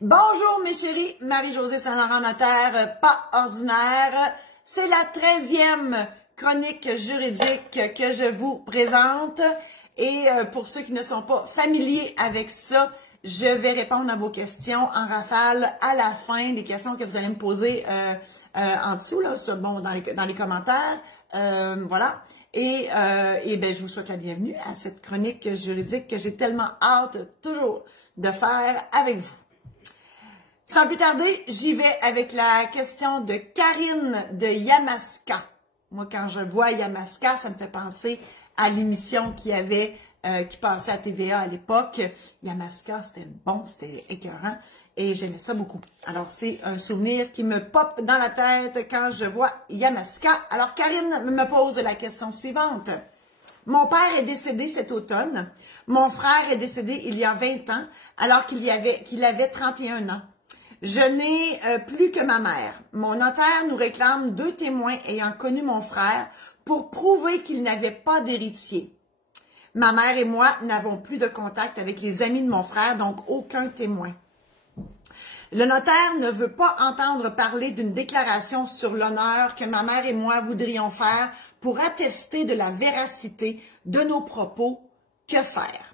Bonjour mes chéris, Marie-Josée Saint-Laurent, notaire pas ordinaire. C'est la 13e chronique juridique que je vous présente. Et pour ceux qui ne sont pas familiers avec ça, je vais répondre à vos questions en rafale à la fin, les questions que vous allez me poser en dessous, là, bon, dans les commentaires. Voilà. Et ben, je vous souhaite la bienvenue à cette chronique juridique que j'ai tellement hâte toujours de faire avec vous. Sans plus tarder, j'y vais avec la question de Karine de Yamaska. Moi, quand je vois Yamaska, ça me fait penser à l'émission qui passait à TVA à l'époque. Yamaska, c'était bon, c'était écœurant et j'aimais ça beaucoup. Alors, c'est un souvenir qui me pop dans la tête quand je vois Yamaska. Alors, Karine me pose la question suivante. Mon père est décédé cet automne. Mon frère est décédé il y a 20 ans, alors qu'il avait 31 ans. Je n'ai plus que ma mère. Mon notaire nous réclame 2 témoins ayant connu mon frère pour prouver qu'il n'avait pas d'héritier. Ma mère et moi n'avons plus de contact avec les amis de mon frère, donc aucun témoin. Le notaire ne veut pas entendre parler d'une déclaration sur l'honneur que ma mère et moi voudrions faire pour attester de la véracité de nos propos. Que faire?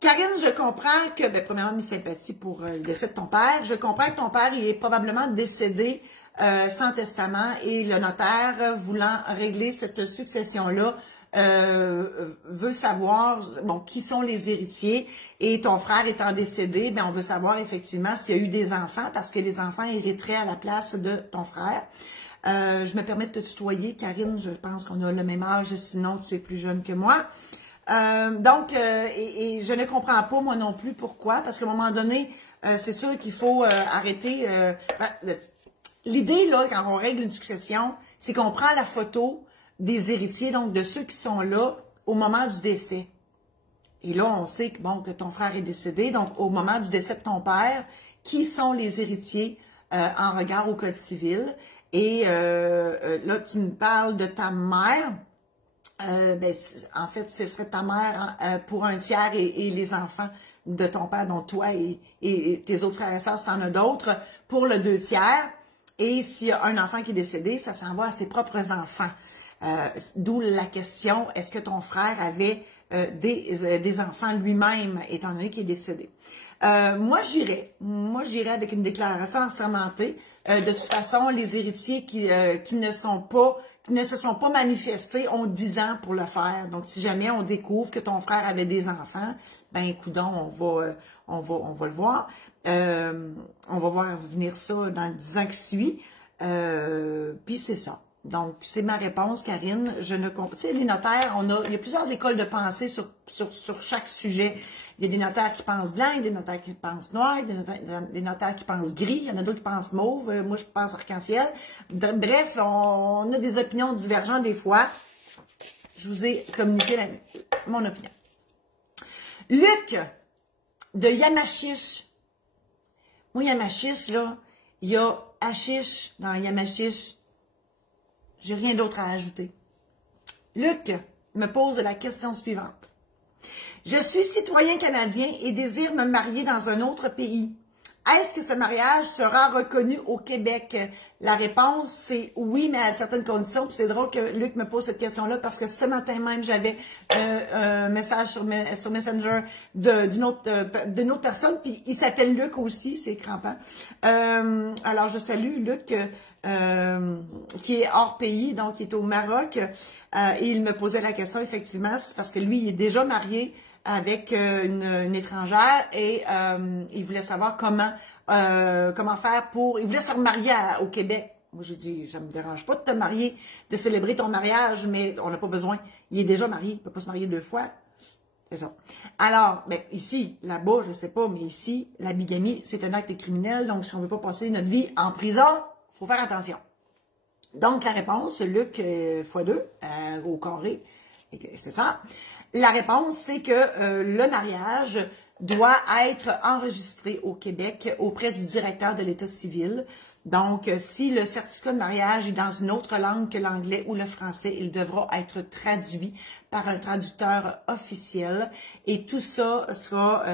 Karine, je comprends que, premièrement, mes sympathies pour le décès de ton père. Je comprends que ton père il est probablement décédé sans testament et le notaire, voulant régler cette succession-là, veut savoir qui sont les héritiers. Et ton frère étant décédé, on veut savoir effectivement s'il y a eu des enfants parce que les enfants hériteraient à la place de ton frère. Je me permets de te tutoyer, Karine, je pense qu'on a le même âge, sinon tu es plus jeune que moi. Et je ne comprends pas moi non plus pourquoi, parce qu'à un moment donné, c'est sûr qu'il faut arrêter. L'idée, là, quand on règle une succession, c'est qu'on prend la photo des héritiers, donc de ceux qui sont là au moment du décès. Et là, on sait que ton frère est décédé, donc au moment du décès de ton père, qui sont les héritiers en regard au Code civil? Et là, tu me parles de ta mère. En fait, ce serait ta mère pour un tiers et les enfants de ton père, dont toi et tes autres frères et sœurs, si tu en as d'autres, pour le 2 tiers. Et s'il y a un enfant qui est décédé, ça s'en va à ses propres enfants. D'où la question, est-ce que ton frère avait des enfants lui-même, étant donné qu'il est décédé? Moi, j'irais avec une déclaration assermentée. De toute façon, les héritiers qui ne se sont pas manifestés ont 10 ans pour le faire. Donc, si jamais on découvre que ton frère avait des enfants, coudonc, on va le voir. On va voir venir ça dans le 10 ans qui suit. Puis c'est ça. Donc, c'est ma réponse, Karine. Je ne comprends. Tu sais, les notaires, il y a plusieurs écoles de pensée sur chaque sujet. Il y a des notaires qui pensent blanc, il y a des notaires qui pensent noir, il y a des notaires qui pensent gris, il y en a d'autres qui pensent mauve, moi je pense arc-en-ciel. Bref, on a des opinions divergentes des fois. Je vous ai communiqué mon opinion. Luc de Yamachiche. Moi, Yamachiche, là, il y a Hachiche dans Yamachiche. J'ai rien d'autre à ajouter. Luc me pose la question suivante. Je suis citoyen canadien et désire me marier dans un autre pays. Est-ce que ce mariage sera reconnu au Québec? La réponse, c'est oui, mais à certaines conditions. Puis c'est drôle que Luc me pose cette question-là parce que ce matin même, j'avais un message sur Messenger d'une autre personne. Puis il s'appelle Luc aussi, c'est crampant. Alors, je salue Luc, qui est hors pays, donc qui est au Maroc. Et il me posait la question, effectivement, parce que lui, il est déjà marié avec une étrangère et il voulait savoir comment faire il voulait se remarier au Québec. Moi, j'ai dit, ça me dérange pas de te marier, de célébrer ton mariage, mais on n'a pas besoin. Il est déjà marié, il peut pas se marier 2 fois. C'est ça. Alors, ici, là-bas, je sais pas, mais ici, la bigamie, c'est un acte criminel, donc si on veut pas passer notre vie en prison, faut faire attention. Donc, la réponse, Luc x2 au carré, c'est ça. La réponse, c'est que le mariage doit être enregistré au Québec auprès du directeur de l'État civil. Donc, si le certificat de mariage est dans une autre langue que l'anglais ou le français, il devra être traduit par un traducteur officiel et tout ça sera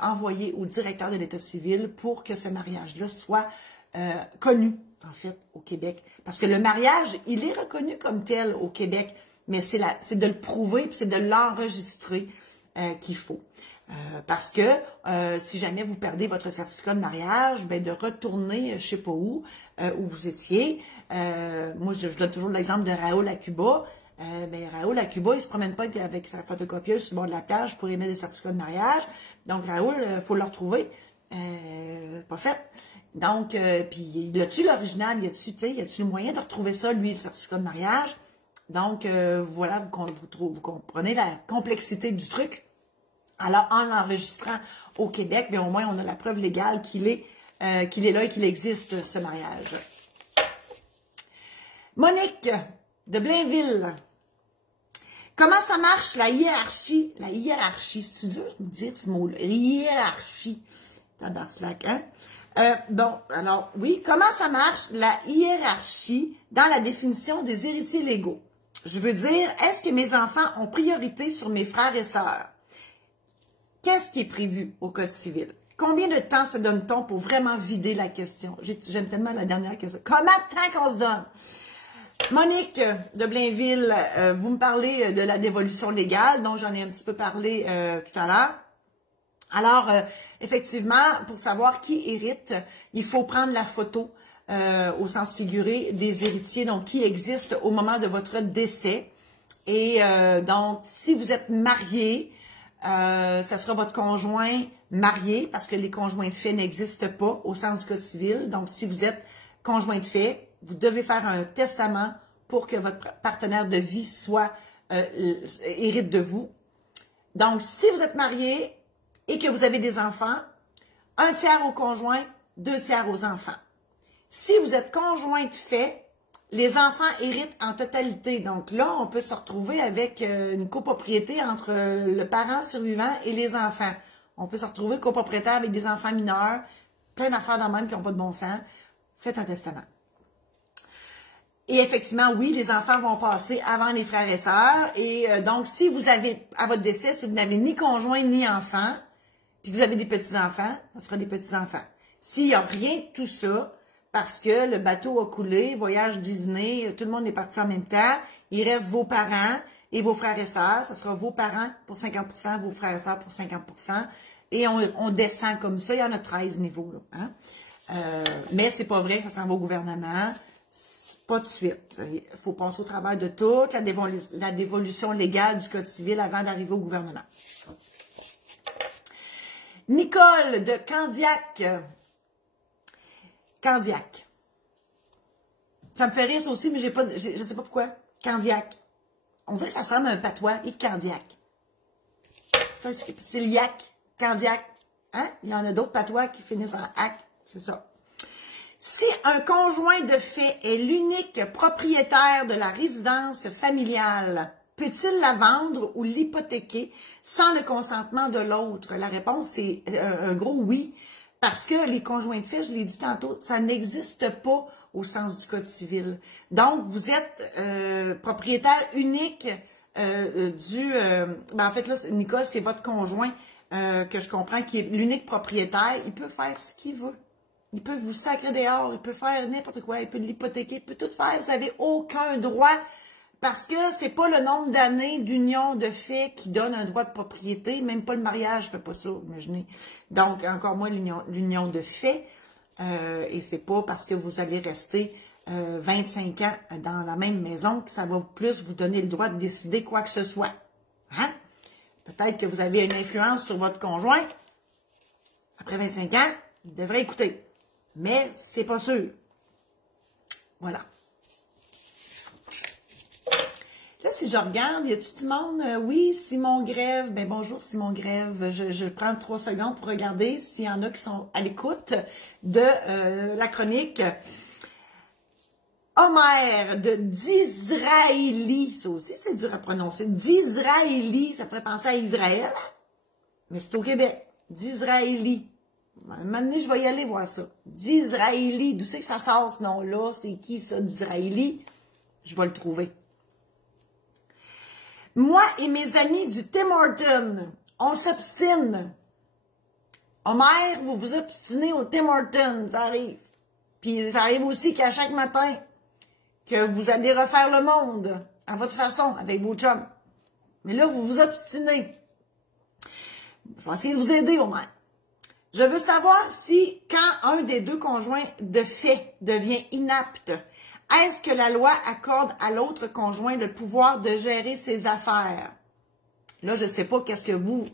envoyé au directeur de l'État civil pour que ce mariage-là soit connu, en fait, au Québec. Parce que le mariage, il est reconnu comme tel au Québec, mais c'est de le prouver puis c'est de l'enregistrer qu'il faut. Parce que si jamais vous perdez votre certificat de mariage, ben de retourner, je sais pas où vous étiez. Moi, je donne toujours l'exemple de Raoul à Cuba. Ben, Raoul à Cuba, il se promène pas avec sa photocopieuse sur le bord de la plage pour émettre des certificats de mariage. Donc, Raoul, il faut le retrouver. Pas fait. Donc, puis, y a-tu l'original? Y a-tu le moyen de retrouver ça, lui, le certificat de mariage? Donc, voilà, vous comprenez la complexité du truc. Alors, en l'enregistrant au Québec, bien, au moins, on a la preuve légale qu'il est là et qu'il existe, ce mariage. Monique, de Blainville. Comment ça marche, la hiérarchie? La hiérarchie, c'est dur de dire ce mot-là. Hiérarchie. Tabarnak, hein? Bon, alors, oui, comment ça marche, la hiérarchie, dans la définition des héritiers légaux? Je veux dire, est-ce que mes enfants ont priorité sur mes frères et sœurs? Qu'est-ce qui est prévu au Code civil? Combien de temps se donne-t-on pour vraiment vider la question? J'aime tellement la dernière question. Comment de temps qu'on se donne? Monique de Blainville, vous me parlez de la dévolution légale, dont j'en ai un petit peu parlé tout à l'heure. Alors, effectivement, pour savoir qui hérite, il faut prendre la photo au sens figuré des héritiers, donc qui existent au moment de votre décès. Et donc, si vous êtes marié, ça sera votre conjoint marié, parce que les conjoints de fait n'existent pas au sens du Code civil. Donc, si vous êtes conjoint de fait, vous devez faire un testament pour que votre partenaire de vie hérite de vous. Donc, si vous êtes marié et que vous avez des enfants, 1/3 au conjoint, 2/3 aux enfants. Si vous êtes conjoint de fait, les enfants héritent en totalité. Donc là, on peut se retrouver avec une copropriété entre le parent survivant et les enfants. On peut se retrouver copropriétaire avec des enfants mineurs, plein d'affaires dans le même qui n'ont pas de bon sens. Faites un testament. Et effectivement, oui, les enfants vont passer avant les frères et sœurs. Et donc, si vous avez, à votre décès, si vous n'avez ni conjoint ni enfant, puis que vous avez des petits-enfants, ce sera des petits-enfants. S'il n'y a rien de tout ça, parce que le bateau a coulé, voyage Disney, tout le monde est parti en même temps, il reste vos parents et vos frères et sœurs, ce sera vos parents pour 50%, vos frères et sœurs pour 50%, et on descend comme ça, il y en a 13 niveaux. Là, hein? Mais c'est pas vrai, ça s'en va au gouvernement, pas de suite. Il faut passer au travers de toute la dévolution légale du Code civil avant d'arriver au gouvernement. Nicole de Candiac. Candiac. Ça me fait rire ça aussi, mais je sais pas pourquoi. Candiac. On dirait que ça ressemble à un patois. Et Candiac. C'est le yak. Candiac. Hein? Il y en a d'autres patois qui finissent en ac. C'est ça. Si un conjoint de fait est l'unique propriétaire de la résidence familiale, peut-il la vendre ou l'hypothéquer sans le consentement de l'autre? La réponse, c'est un gros oui. Parce que les conjoints de fait, je l'ai dit tantôt, ça n'existe pas au sens du Code civil. Donc, vous êtes propriétaire unique en fait, là, Nicole, c'est votre conjoint que je comprends, qui est l'unique propriétaire. Il peut faire ce qu'il veut. Il peut vous sacrer dehors, il peut faire n'importe quoi, il peut l'hypothéquer, il peut tout faire. Vous n'avez aucun droit. Parce que c'est pas le nombre d'années d'union de fait qui donne un droit de propriété, même pas le mariage fait pas ça, imaginez. Donc, encore moins l'union de fait, et c'est pas parce que vous allez rester 25 ans dans la même maison que ça va plus vous donner le droit de décider quoi que ce soit. Hein? Peut-être que vous avez une influence sur votre conjoint. Après 25 ans, il devrait écouter. Mais c'est pas sûr. Voilà. Là, si je regarde, y a-tu du monde? Oui, Simon Grève. Ben bonjour, Simon Grève. Je prends 3 secondes pour regarder s'il y en a qui sont à l'écoute de la chronique. Homer de d'Israéli. Ça aussi, c'est dur à prononcer. D'Israéli. Ça ferait penser à Israël. Mais c'est au Québec. D'Israéli. Un moment donné, je vais y aller voir ça. D'Israéli, d'où c'est que ça sort ce nom-là? C'est qui ça, d'Israéli? Je vais le trouver. Moi et mes amis du Tim Hortons, on s'obstine. Homer, vous vous obstinez au Tim Hortons, ça arrive. Puis ça arrive aussi qu'à chaque matin, que vous allez refaire le monde à votre façon, avec vos chums. Mais là, vous vous obstinez. Je vais essayer de vous aider, Homer. Je veux savoir si, quand un des deux conjoints de fait devient inapte, est-ce que la loi accorde à l'autre conjoint le pouvoir de gérer ses affaires? Là, je ne sais pas qu'est-ce que vous...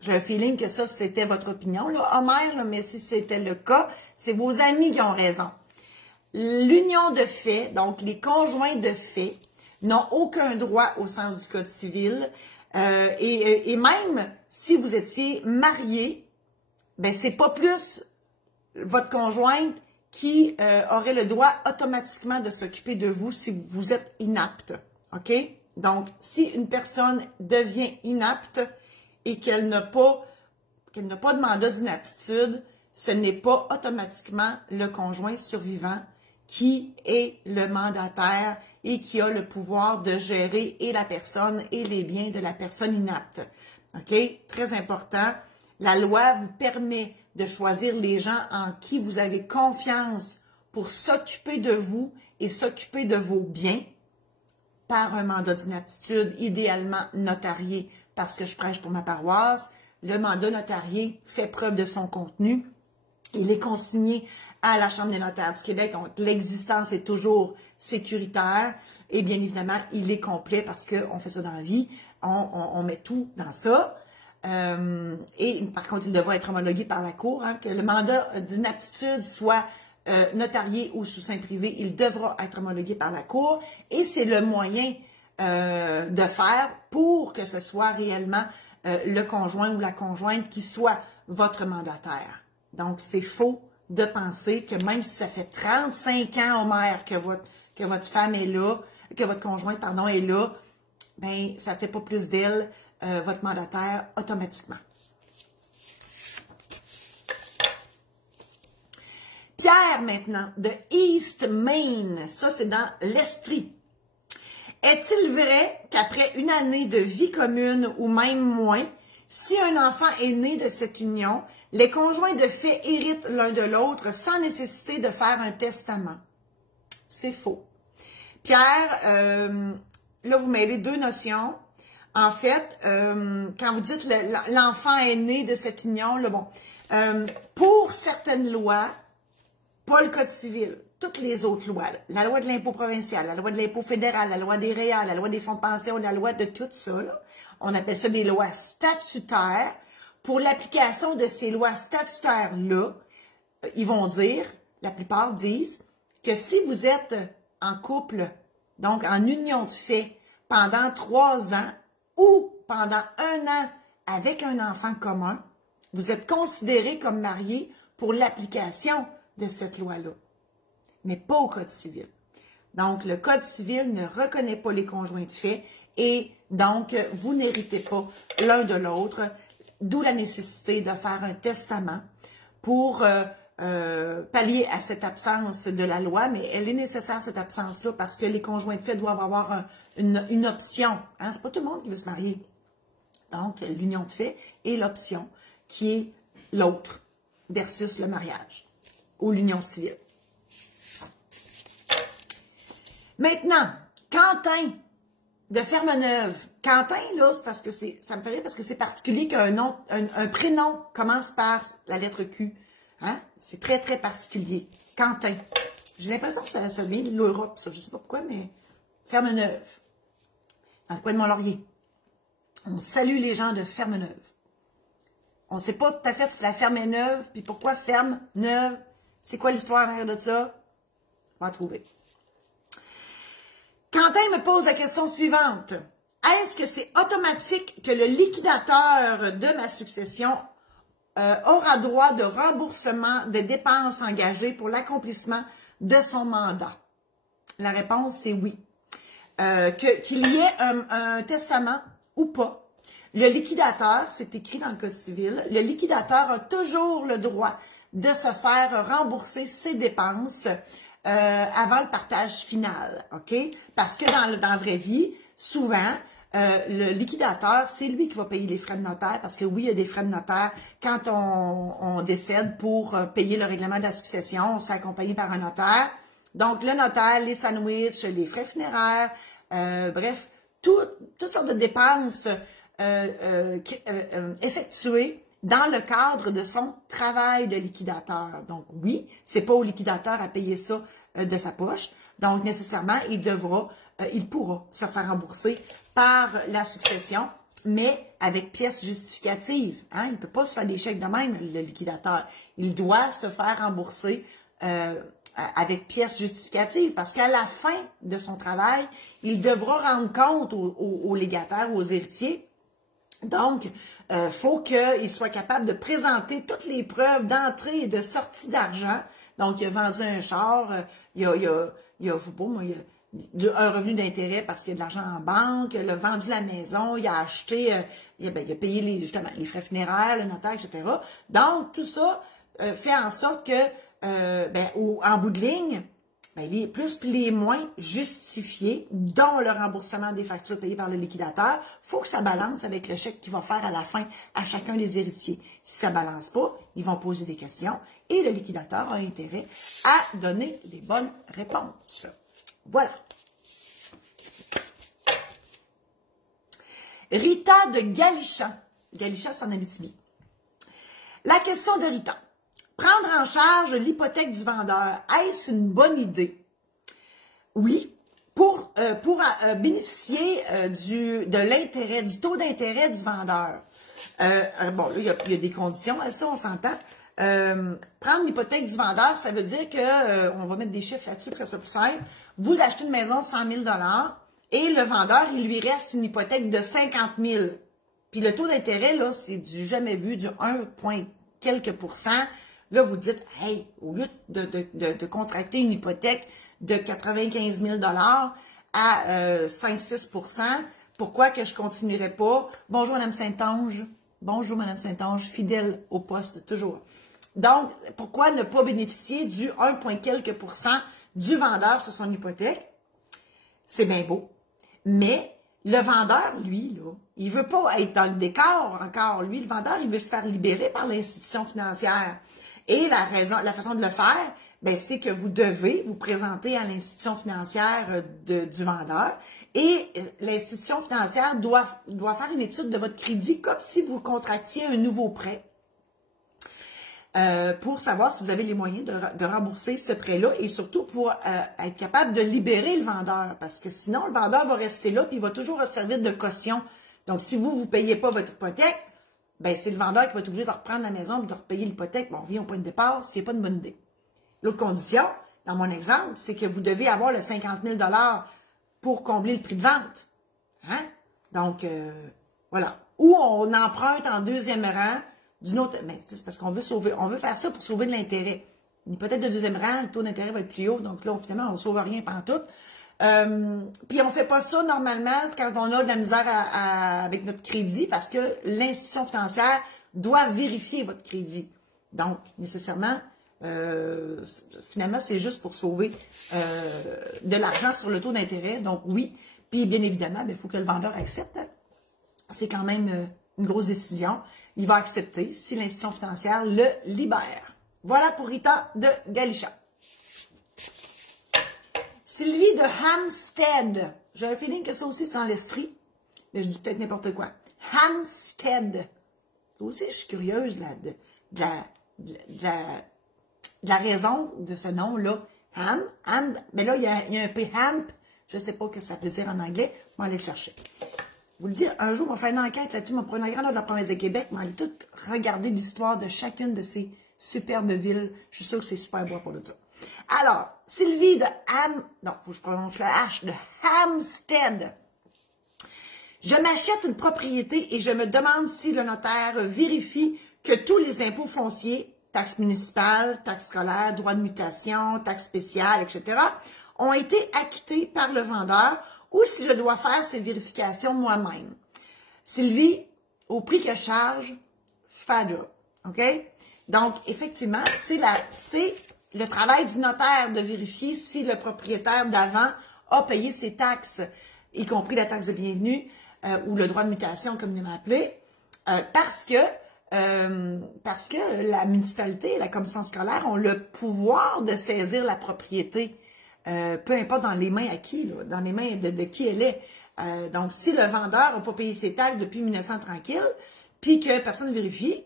J'ai un feeling que ça, c'était votre opinion, là, Homer, là, mais si c'était le cas, c'est vos amis qui ont raison. L'union de fait, donc les conjoints de fait, n'ont aucun droit au sens du Code civil. Et même si vous étiez marié, ben c'est pas plus votre conjointe qui aurait le droit automatiquement de s'occuper de vous si vous êtes inapte. OK? Donc, si une personne devient inapte et qu'elle n'a pas de mandat d'inaptitude, ce n'est pas automatiquement le conjoint survivant qui est le mandataire et qui a le pouvoir de gérer et la personne et les biens de la personne inapte. OK? Très important. La loi vous permet de choisir les gens en qui vous avez confiance pour s'occuper de vous et s'occuper de vos biens par un mandat d'inaptitude, idéalement notarié, parce que je prêche pour ma paroisse. Le mandat notarié fait preuve de son contenu. Il est consigné à la Chambre des notaires du Québec, donc l'existence est toujours sécuritaire et bien évidemment, il est complet parce qu'on fait ça dans la vie, on met tout dans ça. Et par contre, il devra être homologué par la Cour, hein, que le mandat d'inaptitude soit notarié ou sous seing privé, il devra être homologué par la Cour et c'est le moyen de faire pour que ce soit réellement le conjoint ou la conjointe qui soit votre mandataire. Donc, c'est faux de penser que même si ça fait 35 ans, Homer, que votre femme est là, que votre conjointe, pardon, est là, ben ça ne fait pas plus d'elle votre mandataire automatiquement. Pierre, maintenant, de East Main, ça c'est dans l'Estrie. Est-il vrai qu'après une année de vie commune ou même moins, si un enfant est né de cette union, les conjoints de fait héritent l'un de l'autre sans nécessité de faire un testament? C'est faux. Pierre, là vous mêlez deux notions. En fait, quand vous dites l'enfant est né de cette union, là, bon, pour certaines lois, pas le Code civil, toutes les autres lois, là, la loi de l'impôt provincial, la loi de l'impôt fédéral, la loi des REER, la loi des fonds de pension, la loi de tout ça, là, on appelle ça des lois statutaires. Pour l'application de ces lois statutaires-là, ils vont dire, la plupart disent, que si vous êtes en couple, donc en union de fait, pendant 3 ans ou pendant 1 an avec un enfant commun, vous êtes considéré comme marié pour l'application de cette loi-là, mais pas au Code civil. Donc, le Code civil ne reconnaît pas les conjoints de fait et donc, vous n'héritez pas l'un de l'autre, d'où la nécessité de faire un testament pour pallier à cette absence de la loi, mais elle est nécessaire, cette absence-là, parce que les conjoints de fait doivent avoir une option. Hein? Ce n'est pas tout le monde qui veut se marier. Donc, l'union de fait et l'option qui est l'autre versus le mariage ou l'union civile. Maintenant, Quentin de Fermeneuve. Quentin, là, c'est parce que ça me fait rire parce que c'est particulier qu'un nom, un prénom commence par la lettre Q. Hein? C'est très, très particulier. Quentin. J'ai l'impression que ça vient de l'Europe, ça. Je ne sais pas pourquoi, mais Fermeneuve. Dans le coin de Mont-Laurier. On salue les gens de Fermeneuve. On ne sait pas tout à fait si la ferme est neuve, puis pourquoi ferme neuve. C'est quoi l'histoire derrière de ça? On va trouver. Quentin me pose la question suivante. Est-ce que c'est automatique que le liquidateur de ma succession aura droit de remboursement des dépenses engagées pour l'accomplissement de son mandat? La réponse, c'est oui. Qu'il y ait un testament ou pas, Le liquidateur, c'est écrit dans le Code civil, le liquidateur a toujours le droit de se faire rembourser ses dépenses avant le partage final, OK? Parce que dans la vraie vie, souvent, le liquidateur, c'est lui qui va payer les frais de notaire, parce que oui, il y a des frais de notaire quand on décède pour payer le règlement de la succession, on se fait accompagner par un notaire. Donc, le notaire, les sandwichs, les frais funéraires, bref, toutes sortes de dépenses effectuées dans le cadre de son travail de liquidateur. Donc, oui, c'est pas au liquidateur à payer ça de sa poche. Donc, nécessairement, il pourra se faire rembourser par la succession, mais avec pièce justificative. Hein? Il ne peut pas se faire des chèques de même, le liquidateur. Il doit se faire rembourser avec pièce justificative, parce qu'à la fin de son travail, il devra rendre compte aux légataires, aux héritiers. Donc, faut qu'il soit capable de présenter toutes les preuves d'entrée et de sortie d'argent. Donc, il a vendu un char, il a un revenu d'intérêt parce qu'il y a de l'argent en banque, il a vendu la maison, il a acheté, il a payé justement les frais funéraires, le notaire, etc. Donc, tout ça fait en sorte que, en bout de ligne, les plus et les moins justifiés, dont le remboursement des factures payées par le liquidateur, il faut que ça balance avec le chèque qu'il va faire à la fin à chacun des héritiers. Si ça ne balance pas, ils vont poser des questions et le liquidateur a intérêt à donner les bonnes réponses. Voilà. Rita de Galichan. Galichan, c'est en Abitibi. La question de Rita. Prendre en charge l'hypothèque du vendeur, est-ce une bonne idée? Oui, pour bénéficier de l'intérêt, du taux d'intérêt du vendeur. Bon, là, il y a des conditions, ça, on s'entend. Prendre l'hypothèque du vendeur, ça veut dire que, on va mettre des chiffres là-dessus pour que ça soit plus simple. Vous achetez une maison de 100 000 et le vendeur, il lui reste une hypothèque de 50 000. Puis le taux d'intérêt, là, c'est du jamais vu, du 1 point quelques %. Là, vous dites, hey, au lieu de contracter une hypothèque de 95 000 à 5-6 %, pourquoi que je continuerai pas? Bonjour, Mme Saint-Onge. Bonjour, Mme Saint-Onge, fidèle au poste, toujours. Donc, pourquoi ne pas bénéficier du 1 point quelques % du vendeur sur son hypothèque? C'est bien beau. Mais le vendeur, lui, là, il veut pas être dans le décor encore. Lui, le vendeur, il veut se faire libérer par l'institution financière. Et la façon de le faire, ben, c'est que vous devez vous présenter à l'institution financière du vendeur et l'institution financière doit faire une étude de votre crédit comme si vous contractiez un nouveau prêt pour savoir si vous avez les moyens de rembourser ce prêt-là et surtout pour être capable de libérer le vendeur parce que sinon, le vendeur va rester là puis il va toujours se servir de caution. Donc, si vous ne payez pas votre hypothèque, ben, c'est le vendeur qui va être obligé de reprendre la maison et de repayer l'hypothèque. Bon, on revient au point de départ, ce qui n'est pas une bonne idée. L'autre condition, dans mon exemple, c'est que vous devez avoir le 50 000 pour combler le prix de vente. Hein? Donc, voilà. Ou on emprunte en deuxième rang d'une autre... Ben, c'est parce qu'on veut faire ça pour sauver de l'intérêt. Une hypothèque de deuxième rang, le taux d'intérêt va être plus haut. Donc là, finalement, on ne sauve rien pantoute. Puis on ne fait pas ça normalement quand on a de la misère avec notre crédit parce que l'institution financière doit vérifier votre crédit. Donc, nécessairement, finalement, c'est juste pour sauver de l'argent sur le taux d'intérêt. Donc, oui. Puis, bien évidemment, il faut que le vendeur accepte. Hein. C'est quand même une grosse décision. Il va accepter si l'institution financière le libère. Voilà pour Rita de Galichan. Sylvie de Hampstead. J'ai un feeling que ça aussi, c'est en l'Estrie. Mais je dis peut-être n'importe quoi. Hampstead. Ça aussi, je suis curieuse de la raison de ce nom-là. Mais là, il y a un P. Hamp. Je ne sais pas ce que ça veut dire en anglais. On va aller le chercher. Vous le dire, un jour, on va faire une enquête là-dessus. On va prendre la grandeur de la province de Québec. On va aller tout regarder l'histoire de chacune de ces superbes villes. Je suis sûre que c'est super beau pour le dire. Alors, Sylvie de non, faut que je prononce le H, de Hampstead. Je m'achète une propriété et je me demande si le notaire vérifie que tous les impôts fonciers, taxes municipales, taxes scolaires, droits de mutation, taxes spéciales, etc., ont été acquittés par le vendeur ou si je dois faire ces vérifications moi-même. Sylvie, au prix que je charge, je fais la job. OK? Donc, effectivement, c'est le travail du notaire de vérifier si le propriétaire d'avant a payé ses taxes, y compris la taxe de bienvenue ou le droit de mutation, comme il m'a appelé, parce que la municipalité et la commission scolaire ont le pouvoir de saisir la propriété, peu importe dans les mains à qui, là, dans les mains de qui elle est. Donc, si le vendeur n'a pas payé ses taxes depuis 1900 tranquille, puis que personne ne vérifie,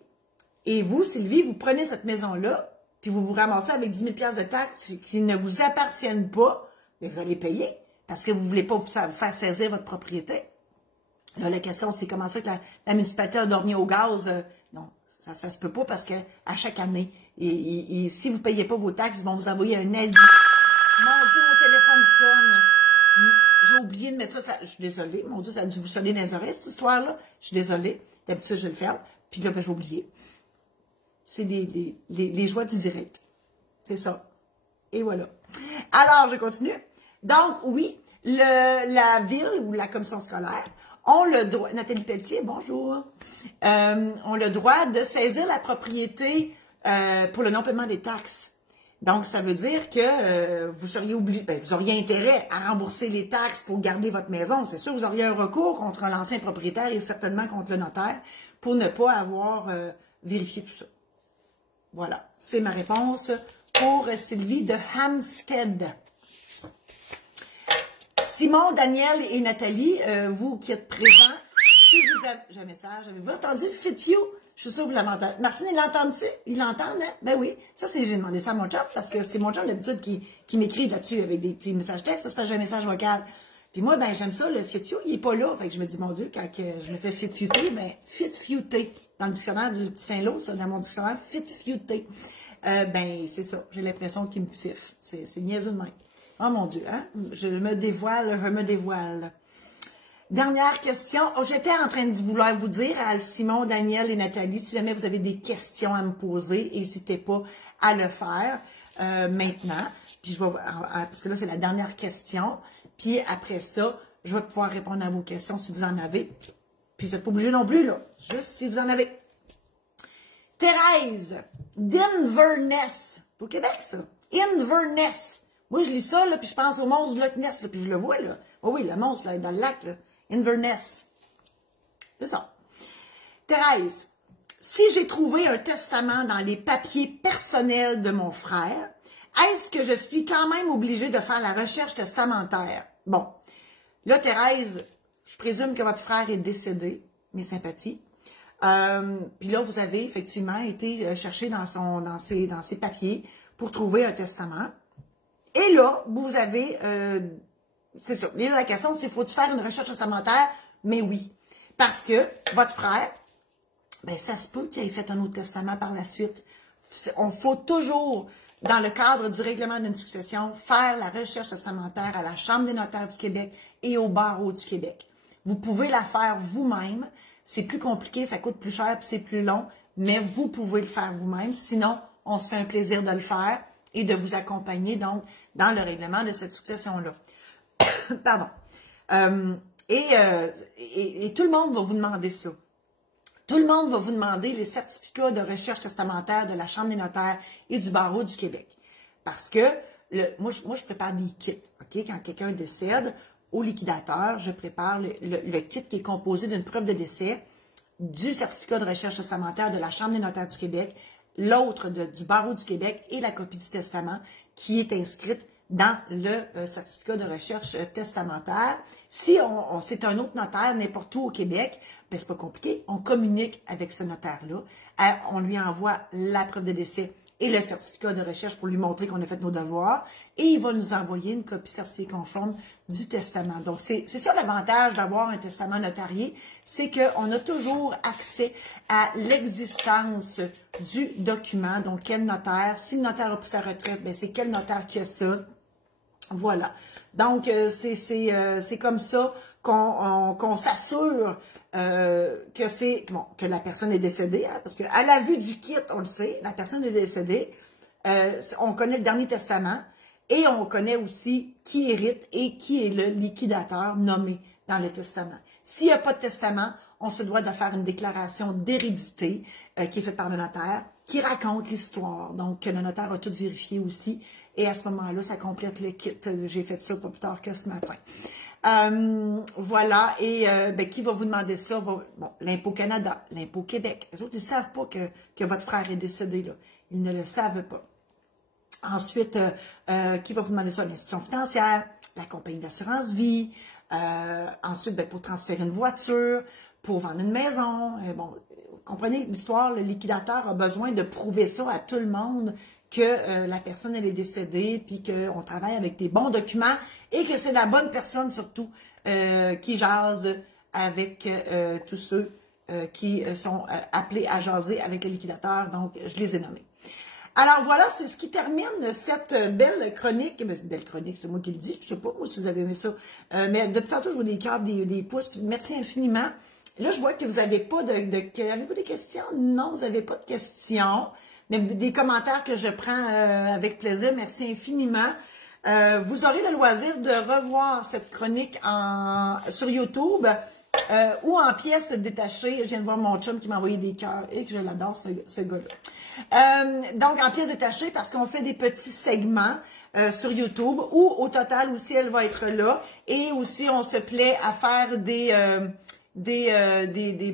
et vous, Sylvie, vous prenez cette maison-là, puis vous vous ramassez avec 10 000 de taxes qui ne vous appartiennent pas, mais vous allez payer parce que vous ne voulez pas vous faire saisir votre propriété. Là, la question, c'est comment ça que la municipalité a dormi au gaz? Non, ça se peut pas parce que à chaque année, et si vous ne payez pas vos taxes, ils vont vous envoyer un avis. Mon Dieu, mon téléphone sonne. J'ai oublié de mettre ça. Je suis désolée. Mon Dieu, ça a dû vous sonner dans les oreilles, cette histoire-là. Je suis désolée. D'habitude, je le ferme. Puis là, ben, j'ai oublié. C'est les joies du direct. C'est ça. Et voilà. Alors, je continue. Donc, oui, la ville ou la commission scolaire ont le droit, Nathalie Pelletier, bonjour, ont le droit de saisir la propriété pour le non-paiement des taxes. Donc, ça veut dire que vous seriez obligé, vous auriez intérêt à rembourser les taxes pour garder votre maison. C'est sûr, vous auriez un recours contre l'ancien propriétaire et certainement contre le notaire pour ne pas avoir vérifié tout ça. Voilà, c'est ma réponse pour Sylvie de Hampstead. Simon, Daniel et Nathalie, vous qui êtes présents, si vous avez... J'ai un message, avez-vous entendu Fit You? Je suis sûre que vous l'avez entendu. Martine, il l'entend-tu? Il l'entend, hein? Ben oui. Ça, j'ai demandé ça à mon chum, parce que c'est mon chum d'habitude qui m'écrit là-dessus avec des petits messages textes. Ça, c'est pas j'ai un message vocal. Puis moi, ben j'aime ça, le Fit You, il est pas là. Fait que je me dis, mon Dieu, quand je me fais Fit Youter, ben Fit Youter. Dans le dictionnaire du petit Saint-Lô, ça, dans mon dictionnaire, Fit Youter. Ben, c'est ça. J'ai l'impression qu'il me siffle. C'est niaiseux de même. Oh mon Dieu, hein? Je me dévoile. Dernière question. Oh, j'étais en train de vouloir vous dire à Simon, Daniel et Nathalie, si jamais vous avez des questions à me poser, n'hésitez pas à le faire maintenant. Puis je vais, parce que là, c'est la dernière question. Puis après ça, je vais pouvoir répondre à vos questions si vous en avez. Puis vous n'êtes pas obligé non plus, là. Juste si vous en avez. Thérèse, d'Inverness. C'est au Québec, ça. Inverness. Moi, je lis ça, là, puis je pense au monstre de Loch Ness, là, puis je le vois, là. Oh oui, le monstre, là, dans le lac, là. Inverness. C'est ça. Thérèse, si j'ai trouvé un testament dans les papiers personnels de mon frère, est-ce que je suis quand même obligée de faire la recherche testamentaire? Bon. Là, Thérèse, je présume que votre frère est décédé. Mes sympathies. Puis là, vous avez effectivement été chercher dans ses papiers pour trouver un testament. Et là, vous avez... c'est sûr. Là, la question, c'est faut-tu faire une recherche testamentaire? Mais oui. Parce que votre frère, ben ça se peut qu'il ait fait un autre testament par la suite. On faut toujours, dans le cadre du règlement d'une succession, faire la recherche testamentaire à la Chambre des notaires du Québec et au barreau du Québec. Vous pouvez la faire vous-même. C'est plus compliqué, ça coûte plus cher puis c'est plus long, mais vous pouvez le faire vous-même. Sinon, on se fait un plaisir de le faire et de vous accompagner donc dans le règlement de cette succession-là. Pardon. Et tout le monde va vous demander ça. Tout le monde va vous demander les certificats de recherche testamentaire de la Chambre des notaires et du barreau du Québec. Parce que moi, je prépare des kits. Okay? Quand quelqu'un décède, au liquidateur, je prépare le kit qui est composé d'une preuve de décès, du certificat de recherche testamentaire de la Chambre des notaires du Québec, l'autre du barreau du Québec et la copie du testament qui est inscrite dans le certificat de recherche testamentaire. Si c'est un autre notaire n'importe où au Québec, ben c'est pas compliqué, on communique avec ce notaire-là, on lui envoie la preuve de décès et le certificat de recherche pour lui montrer qu'on a fait nos devoirs, et il va nous envoyer une copie certifiée conforme du testament. Donc, c'est ça l'avantage d'avoir un testament notarié, c'est qu'on a toujours accès à l'existence du document. Donc, quel notaire, si le notaire a pris sa retraite, ben c'est quel notaire qui a ça. Voilà. Donc, c'est comme ça qu'on s'assure que la personne est décédée, hein, parce qu'à la vue du kit, on le sait, la personne est décédée, on connaît le dernier testament et on connaît aussi qui hérite et qui est le liquidateur nommé dans le testament. S'il n'y a pas de testament, on se doit de faire une déclaration d'hérédité qui est faite par le notaire, qui raconte l'histoire. Donc, le notaire a tout vérifié aussi. Et à ce moment-là, ça complète le kit. J'ai fait ça pas plus tard que ce matin. Voilà. Et qui va vous demander ça? Bon, l'Impôt Canada, l'Impôt Québec. Les autres, ils ne savent pas que votre frère est décédé, là. Ils ne le savent pas. Ensuite, qui va vous demander ça? L'institution financière, la compagnie d'assurance vie. Ensuite, pour transférer une voiture, pour vendre une maison. Bon, vous comprenez l'histoire, le liquidateur a besoin de prouver ça à tout le monde que la personne elle est décédée, puis qu'on travaille avec des bons documents et que c'est la bonne personne surtout qui jase avec tous ceux qui sont appelés à jaser avec le liquidateur. Donc, je les ai nommés. Alors voilà, c'est ce qui termine cette belle chronique. Belle chronique, c'est moi qui le dis. Je ne sais pas moi si vous avez aimé ça. Mais depuis tantôt, je vois des cœurs, des pouces. Merci infiniment. Là, je vois que vous n'avez pas avez-vous des questions? Non, vous n'avez pas de questions. Mais des commentaires que je prends avec plaisir. Merci infiniment. Vous aurez le loisir de revoir cette chronique sur YouTube ou en pièces détachées. Je viens de voir mon chum qui m'a envoyé des cœurs et que je l'adore, ce gars-là. Donc, en pièces détachées parce qu'on fait des petits segments sur YouTube ou au total aussi, elle va être là. Et aussi, on se plaît à faire des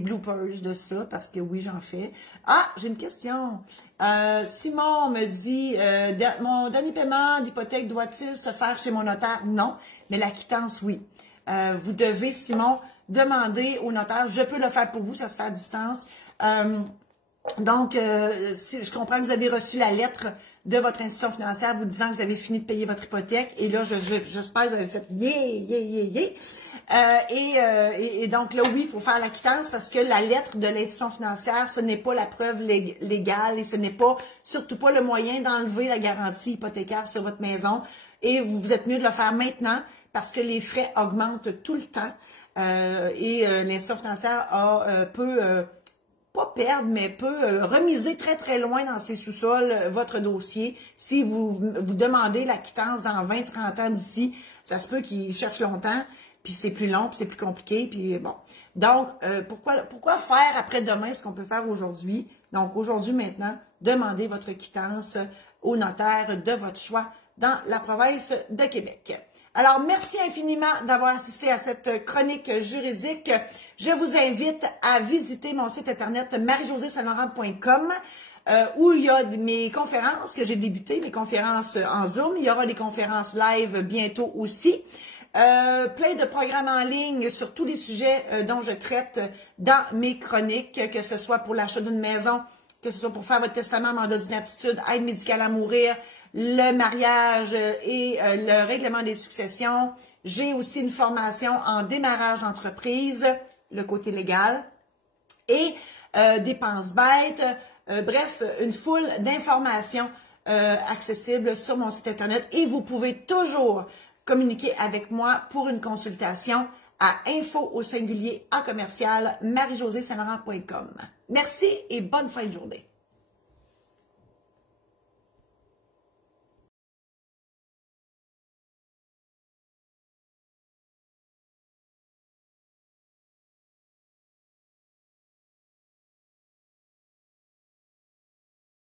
bloopers de ça, parce que oui, j'en fais. Ah, j'ai une question. Simon me dit, mon dernier paiement d'hypothèque doit-il se faire chez mon notaire? Non, mais la quittance, oui. Vous devez, Simon, demander au notaire. Je peux le faire pour vous, ça se fait à distance. Donc, si je comprends que vous avez reçu la lettre de votre institution financière vous disant que vous avez fini de payer votre hypothèque. Et là, j'espère que vous avez fait « yeah ». Et donc là, oui, il faut faire la quittance parce que la lettre de l'institution financière, ce n'est pas la preuve légale et ce n'est pas, surtout pas le moyen d'enlever la garantie hypothécaire sur votre maison. Et vous êtes mieux de le faire maintenant parce que les frais augmentent tout le temps. L'institution financière peut pas perdre, mais peut remiser très, très loin dans ses sous-sols votre dossier. Si vous demandez la quittance dans 20-30 ans d'ici, ça se peut qu'ils cherchent longtemps, puis c'est plus long, puis c'est plus compliqué, puis bon. Donc, pourquoi faire après-demain ce qu'on peut faire aujourd'hui? Donc, aujourd'hui, maintenant, demandez votre quittance au notaire de votre choix dans la province de Québec. Alors, merci infiniment d'avoir assisté à cette chronique juridique. Je vous invite à visiter mon site internet marie-josée-saint-laurent.com où il y a mes conférences que j'ai débutées, mes conférences en Zoom. Il y aura des conférences live bientôt aussi. Plein de programmes en ligne sur tous les sujets dont je traite dans mes chroniques, que ce soit pour l'achat d'une maison, que ce soit pour faire votre testament, mandat d'inaptitude, aide médicale à mourir, le mariage et le règlement des successions. J'ai aussi une formation en démarrage d'entreprise, le côté légal, et dépenses bêtes. Bref, une foule d'informations accessibles sur mon site internet. Et vous pouvez toujours communiquer avec moi pour une consultation à info@marie-josée-saint-laurent.com. Merci et bonne fin de journée.